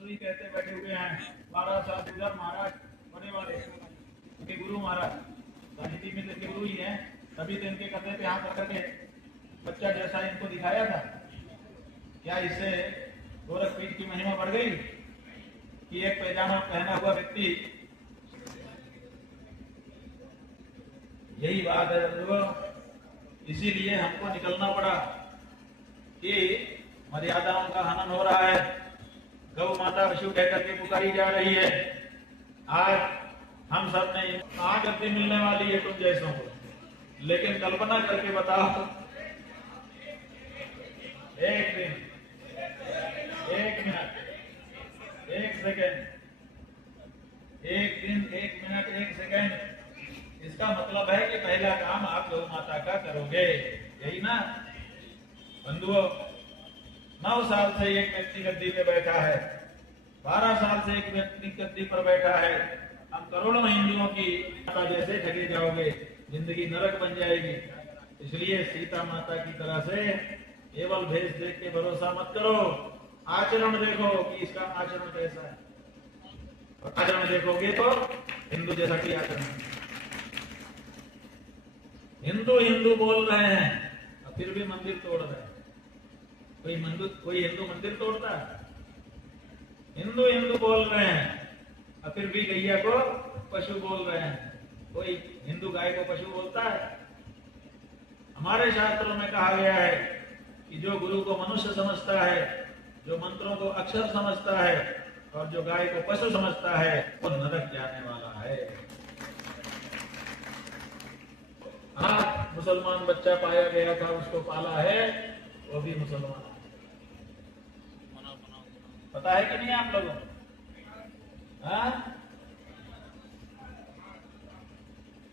तपस्वी कहते बैठे हुए हैं 12 साल उधर महाराज बड़े वाले उनके गुरु महाराज राजनीति में इनके गुरु ही हैं, तभी तो इनके कथे पे हाथ रख के बच्चा जैसा इनको दिखाया था। क्या इससे गोरखपीठ की महिमा बढ़ गई कि एक पैजामा पहना हुआ व्यक्ति? यही बात है बंधुओं, इसीलिए हमको निकलना पड़ा कि मर्यादाओं का हनन हो रहा है। गौ माता पशु कहकर के पुकारी जा रही है। आज हम सब ने कहाँ गद्दी मिलने वाली है तुम जैसों को, लेकिन कल्पना करके बताओ, एक दिन, एक मिनट, एक सेकेंड, एक दिन, एक मिनट, एक सेकेंड, इसका मतलब है कि पहला काम आप गौ माता का करोगे, यही ना बंधुओं। 9 साल से एक व्यक्ति गद्दी पे बैठा है, 12 साल से एक व्यक्ति गद्दी पर बैठा है। हम करोड़ों हिंदुओं की माता जैसे ठगे जाओगे, जिंदगी नरक बन जाएगी। इसलिए सीता माता की तरह से केवल भेष देख के भरोसा मत करो, आचरण देखो कि इसका आचरण कैसा है। और आचरण देखोगे तो हिंदू जैसा कि आचरण। हिंदू हिंदू बोल रहे हैं और फिर भी मंदिर तोड़ रहे हैं। कोई हिंदू मंदिर तोड़ता है? हिंदू हिंदू बोल रहे हैं और फिर भी गैया को पशु बोल रहे हैं। कोई हिंदू गाय को पशु बोलता है? हमारे शास्त्रों में कहा गया है कि जो गुरु को मनुष्य समझता है, जो मंत्रों को अक्षर समझता है और जो गाय को पशु समझता है, वो नरक जाने वाला है। आज मुसलमान बच्चा पाया गया था, उसको पाला है, वो भी मुसलमान। पता है कि नहीं आप लोगों को?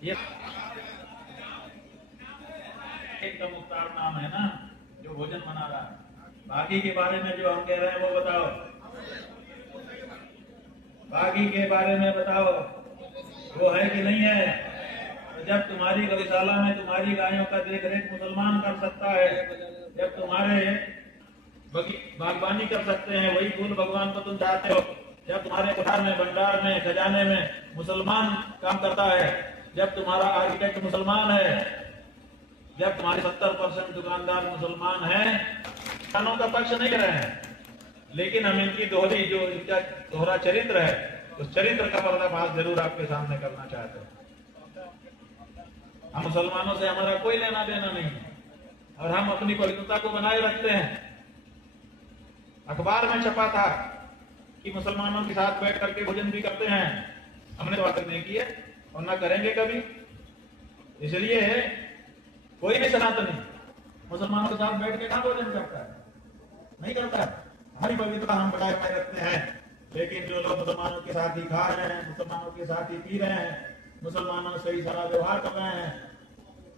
ये एक का मुख्तार नाम है ना, जो भोजन बना रहा है। बागी के बारे में जो हम कह रहे हैं वो बताओ, बागी के बारे में बताओ, वो है कि नहीं है? तो जब तुम्हारी गौशाला में तुम्हारी गायों का देख रेख मुसलमान कर सकता है, जब तुम्हारे बागवानी कर सकते हैं वही फूल भगवान को तुम चाहते हो, जब तुम्हारे कोठार में, भंडार में, खजाने में मुसलमान काम करता है, जब तुम्हारा आर्किटेक्ट मुसलमान है, जब तुम्हारे 70% दुकानदार मुसलमान हैं, किसानों का पक्ष नहीं कर रहे हैं, लेकिन हम इनकी दोहरी, जो इनका दोहरा चरित्र है, उस चरित्र का पर्दाफाश जरूर आपके सामने करना चाहते हैं। हम मुसलमानों से हमारा कोई लेना देना नहीं है और हम अपनी पवित्रता को बनाए रखते हैं। अखबार में छपा था कि मुसलमानों के साथ बैठ करके भोजन भी करते हैं। हमने तो बात नहीं की है और ना करेंगे कभी। इसलिए कोई भी सनातनी मुसलमानों के साथ बैठ के कहां भोजन करता है? नहीं करता है। हमारी पवित्रता हम बनाए रखते हैं, लेकिन जो लोग मुसलमानों के साथ ही खा रहे हैं, मुसलमानों के साथ ही पी रहे हैं, मुसलमानों से ही सारा व्यवहार कर रहे हैं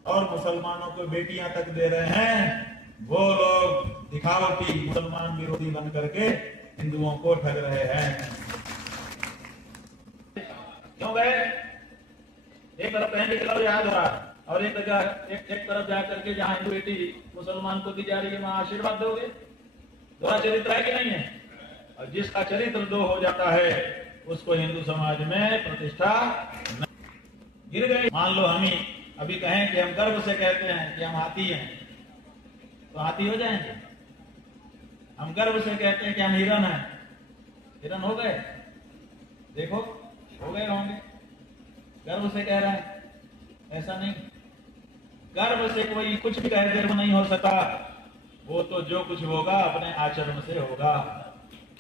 और मुसलमानों को बेटियां तक दे रहे हैं, वो लोग दिखावटी मुसलमान विरोधी बन करके हिंदुओं को ठग रहे हैं। क्यों गए? एक तरफ कहेंगे कलर याद हो रहा है और एक तरफ जाकर के जहां हिंदू बेटी मुसलमान को दी जा रही है वहां आशीर्वाद दोगे। दोहरा चरित्र है कि नहीं है? और जिसका चरित्र दो हो जाता है उसको हिंदू समाज में प्रतिष्ठा गिर गई। मान लो हम ही अभी कहें कि हम गर्व से कहते हैं कि हम हाथी हैं, तो हाथी हो जाएंगे। हम गर्व से कहते हैं कि हम हिरन हैं, हिरन हो गए? देखो हो गए होंगे। गर्व से कह रहे हैं, ऐसा नहीं। गर्व से कोई कुछ भी कह दे वो नहीं हो सकता। वो तो जो कुछ होगा अपने आचरण से होगा।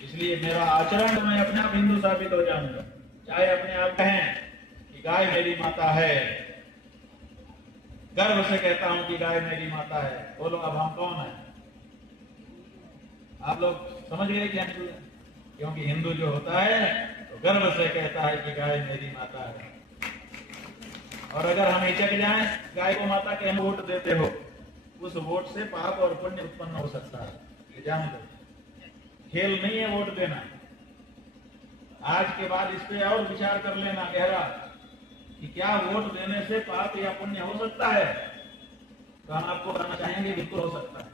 इसलिए मेरा आचरण, मैं अपने आप हिंदू साबित हो जाऊंगा। चाहे अपने आप कहें कि गाय मेरी माता है, गर्व से कहता हूं कि गाय मेरी माता है। बोलो अब हम कौन है? आप लोग समझ गए कि हिंदू है? क्योंकि हिंदू जो होता है तो गर्व से कहता है कि गाय मेरी माता है। और अगर हम हिचक जाएं गाय को माता के हम वोट देते हो, उस वोट से पाप और पुण्य उत्पन्न हो सकता है। जान लो, खेल नहीं है वोट देना। आज के बाद इस पे और विचार कर लेना गहरा कि क्या वोट देने से पाप या पुण्य हो सकता है? तो हम आपको बताना चाहेंगे बिल्कुल हो सकता है।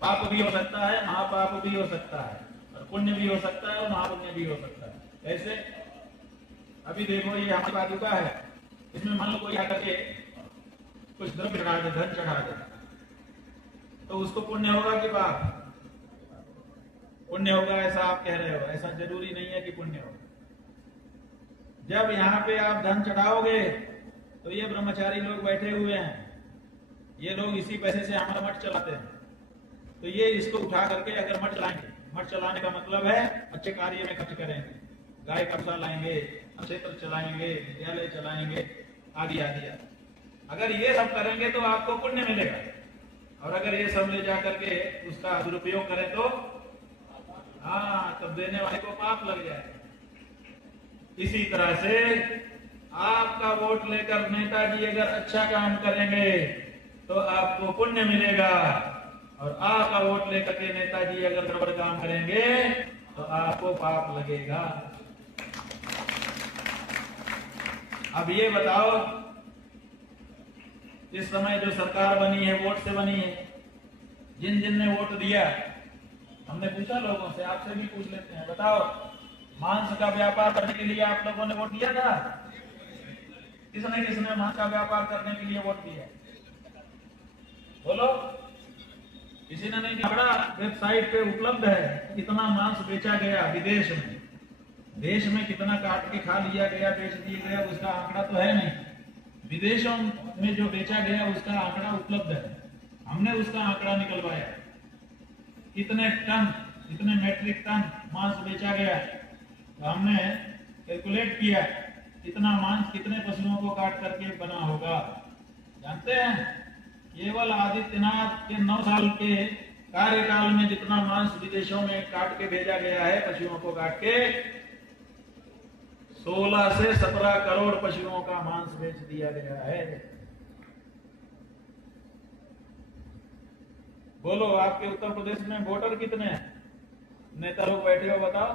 पाप भी हो सकता है, महापाप भी हो सकता है और पुण्य भी हो सकता है और महापुण्य भी हो सकता है। कैसे? अभी देखो ये हमारी पादुका है, इसमें मान लो कोई आकर के कुछ द्रव्य चढ़ा दे, धन चढ़ा दे, तो उसको पुण्य होगा कि पाप? पुण्य होगा ऐसा आप कह रहे हो। ऐसा जरूरी नहीं है कि पुण्य होगा। जब यहाँ पे आप धन चढ़ाओगे तो ये ब्रह्मचारी लोग बैठे हुए हैं, ये लोग इसी पैसे से हमारा मठ चलाते हैं, तो ये इसको उठा करके अगर मठ चलाएंगे, मठ चलाने का मतलब है अच्छे कार्य में खर्च करेंगे, गाय कब्जा लाएंगे, क्षेत्र चलाएंगे, विद्यालय चलाएंगे, आदि आदि। अगर ये सब करेंगे तो आपको पुण्य मिलेगा, और अगर ये सब ले जाकर के उसका दुरुपयोग करें तो हाँ, तब देने वाले को पाप लग जाए। इसी तरह से आपका वोट लेकर नेताजी अगर अच्छा काम करेंगे तो आपको पुण्य मिलेगा, और आपका वोट लेकर के नेताजी अगर गड़बड़ काम करेंगे तो आपको पाप लगेगा। अब ये बताओ, इस समय जो सरकार बनी है वोट से बनी है, जिन जिन ने वोट दिया, हमने पूछा लोगों से, आपसे भी पूछ लेते हैं, बताओ मांस का व्यापार करने के लिए आप लोगों ने वोट दिया था? किसने किसने मांस का व्यापार करने के लिए वोट दिया? बोलो। किसी ने नहीं दिया। वेबसाइट पे उपलब्ध है कितना मांस बेचा गया विदेश में, देश में कितना काट के खा लिया गया, बेच दिया गया, उसका आंकड़ा तो है नहीं। विदेशों में जो बेचा गया उसका आंकड़ा उपलब्ध है, हमने उसका आंकड़ा निकलवाया, कितने टन, कितने मैट्रिक टन मांस बेचा गया, तो हमने कैलकुलेट किया कितना मांस कितने पशुओं को काट करके बना होगा। जानते हैं, केवल आदित्यनाथ के 9 साल के कार्यकाल में जितना मांस विदेशों में काट के भेजा गया है, पशुओं को काट के 16 से 17 करोड़ पशुओं का मांस बेच दिया गया है। बोलो, आपके उत्तर प्रदेश में वोटर कितने हैं? नेता लोग बैठे हो, बताओ।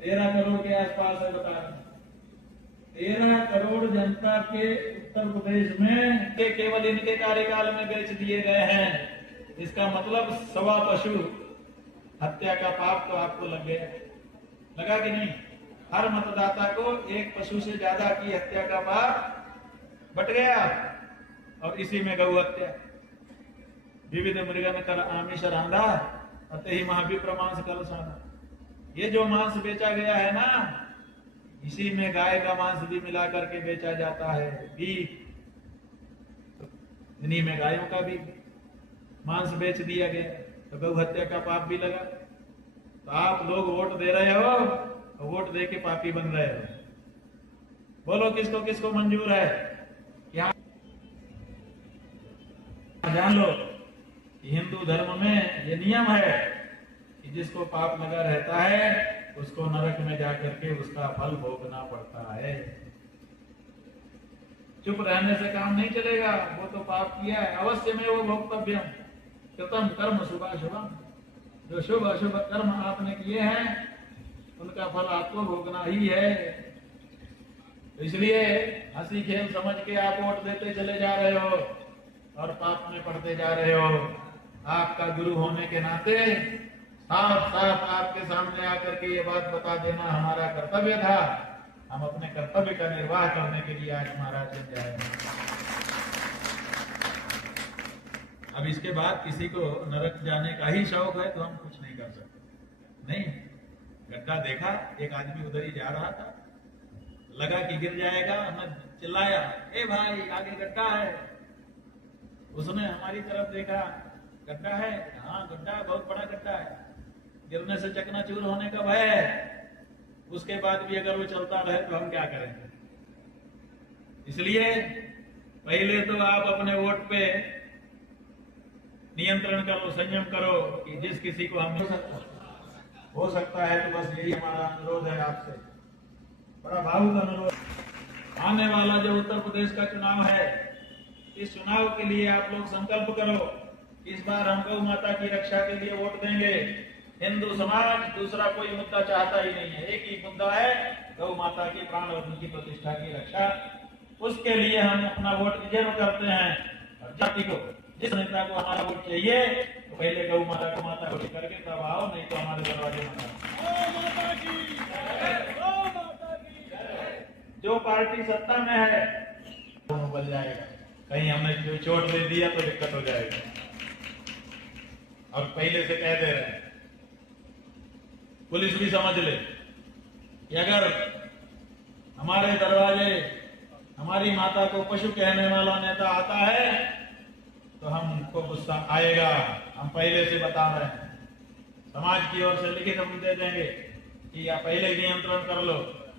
13 करोड़ के आसपास है, बता रहे। 13 करोड़ जनता के उत्तर प्रदेश में केवल इनके कार्यकाल में बेच दिए गए हैं। इसका मतलब 1.25 पशु हत्या का पाप तो आपको लग गया, लगा कि नहीं? हर मतदाता को एक पशु से ज्यादा की हत्या का पाप बट गया। और इसी में गौ हत्या, विविध मृगन कर आमिष रांधा अतः ही महाविप्र मांस कलसाना। ये जो मांस बेचा गया है ना, इसी में गाय का मांस भी मिला करके बेचा जाता है, बीफ, इन्हीं में गायों का भी मांस बेच दिया गया, तो गौ हत्या का पाप भी लगा। तो आप लोग वोट दे रहे हो, वोट दे के पापी बन रहे हो। बोलो, किसको किसको मंजूर है? क्या जान लो कि हिंदू धर्म में ये नियम है कि जिसको पाप लगा रहता है उसको नरक में जाकर के उसका फल भोगना पड़ता है। चुप रहने से काम नहीं चलेगा, वो तो पाप किया है, अवश्य में वो भोक्तव्यम कृतम कर्म शुभाशुभम। जो शुभ अशुभ कर्म आपने किए हैं उनका फल आपको भोगना ही है। इसलिए हंसी खेल समझ के आप वोट देते चले जा रहे हो और पाप में पड़ते जा रहे हो। आपका गुरु होने के नाते साफ साफ आपके सामने आकर के ये बात बता देना हमारा कर्तव्य था। हम अपने कर्तव्य का निर्वाह करने के लिए आज महाराज बन जाए। अब इसके बाद किसी को नरक जाने का ही शौक है तो हम कुछ नहीं कर सकते। नहीं, गड्ढा देखा, एक आदमी उधर ही जा रहा था, लगा कि गिर जाएगा, मैं चिल्लाया, ए भाई आगे गड्ढा है। उसने हमारी तरफ देखा, गड्ढा है? हाँ गड्ढा है, बहुत बड़ा गड्ढा है, गिरने से चकनाचूर होने का भय है। उसके बाद भी अगर वो चलता रहे तो हम क्या करेंगे? इसलिए पहले तो आप अपने वोट पे नियंत्रण करो, संयम करो कि जिस किसी को हम हो सकता है। तो बस यही हमारा अनुरोध है आपसे, बड़ा भावुक अनुरोध। आने वाला जो उत्तर प्रदेश का चुनाव है, इस चुनाव के लिए आप लोग संकल्प करो, इस बार हम गौ माता की रक्षा के लिए वोट देंगे। हिंदू समाज दूसरा कोई मुद्दा चाहता ही नहीं है, एक ही मुद्दा है, गौ माता की प्राण और उनकी प्रतिष्ठा की रक्षा। उसके लिए हम अपना वोट रिजर्व करते हैं। और जाति को जिस नेता को हमारा वोट चाहिए तो पहले गौ माता को माता को करके तब आओ, नहीं तो हमारे दरवाजे में जो पार्टी सत्ता में है वो बदल जाएगा। कहीं हमने चोट दे दिया तो दिक्कत हो जाएगी। और पहले से कह दे रहे हैं, पुलिस भी समझ ले कि अगर हमारे दरवाजे हमारी माता को पशु कहने वाला नेता आता है तो हमको गुस्सा आएगा। हम पहले से बता रहे हैं, समाज की ओर से लिखित हम दे देंगे कि आप पहले ही नियंत्रण कर लो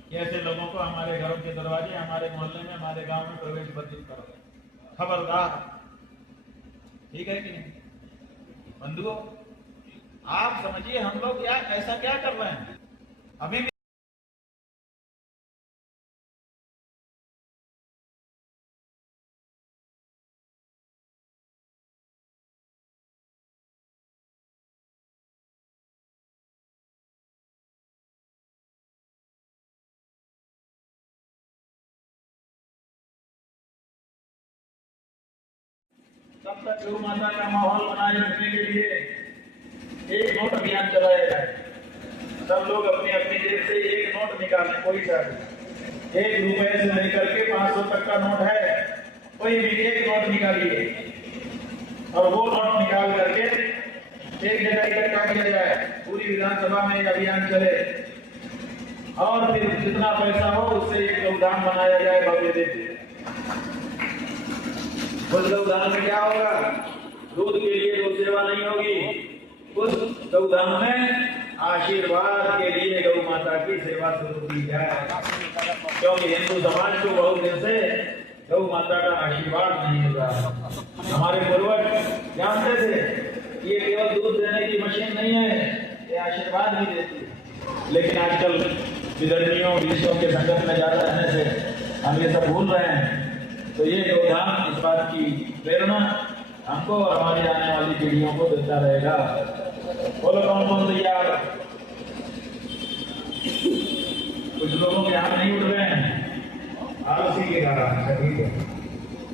कि ऐसे लोगों को हमारे घरों के दरवाजे, हमारे मोहल्ले में, हमारे गांव में प्रवेश वर्जित करो। खबरदार, ठीक है कि नहीं बंधुओं? आप समझिए हम लोग ऐसा क्या कर रहे हैं। अभी भी तब तक गौ माता का माहौल बनाए रखने के लिए एक नोट अभियान चलाया जाए। सब लोग अपनी अपनी जेब से एक नोट निकालें, कोई सा भी, 1 रुपए से लेकर के 500 तक का नोट है, कोई भी एक नोट निकालिए और वो नोट निकाल करके एक जगह इकट्ठा किया जाए। पूरी विधानसभा में एक अभियान चले और फिर जितना पैसा हो उससे एक गौदान बनाया जाए भव्य देश। उस गौदान में क्या होगा? दूध के लिए गौ सेवा नहीं होगी, उस गौदान में आशीर्वाद के लिए गौ माता की सेवा शुरू की जाए। क्योंकि हिंदू समाज को बहुत दिन से गौ माता का आशीर्वाद नहीं मिला। हमारे पूर्वज जानते थे कि ये केवल दूध देने की मशीन नहीं है, ये आशीर्वाद भी देती। लेकिन आजकल विधर्मियों विषयों के संगत में ज्यादा रहने से हम ये सब भूल रहे हैं। तो ये गौदान इस बात की प्रेरणा हमको और हमारी आने वाली पीढ़ियों को देता रहेगा। बोलो कौन कौन तैयार? कुछ लोगों के हाथ नहीं उठ रहे हैं, आलसी के कारण। ठीक है,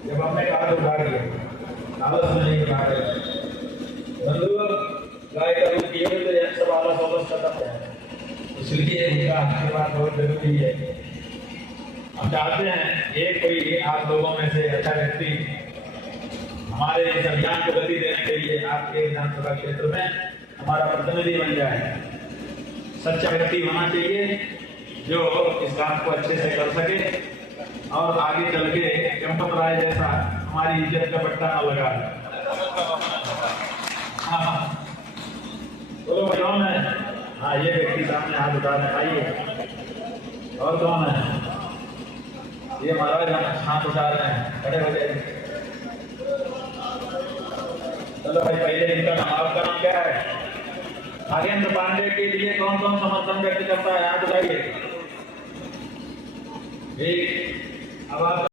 जब हमने कहा तो उठा रहे, आलस में नहीं उठा रहे। बंधुओं, गाय का दूध पिए तो सब आलस खत्म है, इसलिए उनका आशीर्वाद बहुत जरूरी है। हम चाहते हैं एक कोई आप लोगों में से अच्छा व्यक्ति हमारे इस अभियान को गति देने के लिए आपके विधानसभा क्षेत्र में हमारा प्रतिनिधि बन जाए। सच्चा व्यक्ति होना चाहिए जो इस काम को अच्छे से कर सके और आगे चल के चंपत राय जैसा हमारी इज्जत का पट्टा न लगा। बोलो कौन है? हाँ, ये व्यक्ति सामने हाथ उठा रहे, आइए। और कौन है? ये महाराज हाथ उठा रहे हैं, खड़े हो जाइए। चलो भाई, पहले इनका नाम, आपका नाम क्या है? नागेंद्र पांडे के लिए कौन कौन समर्थन व्यक्त करता है? हाथ उठाइए। अब आप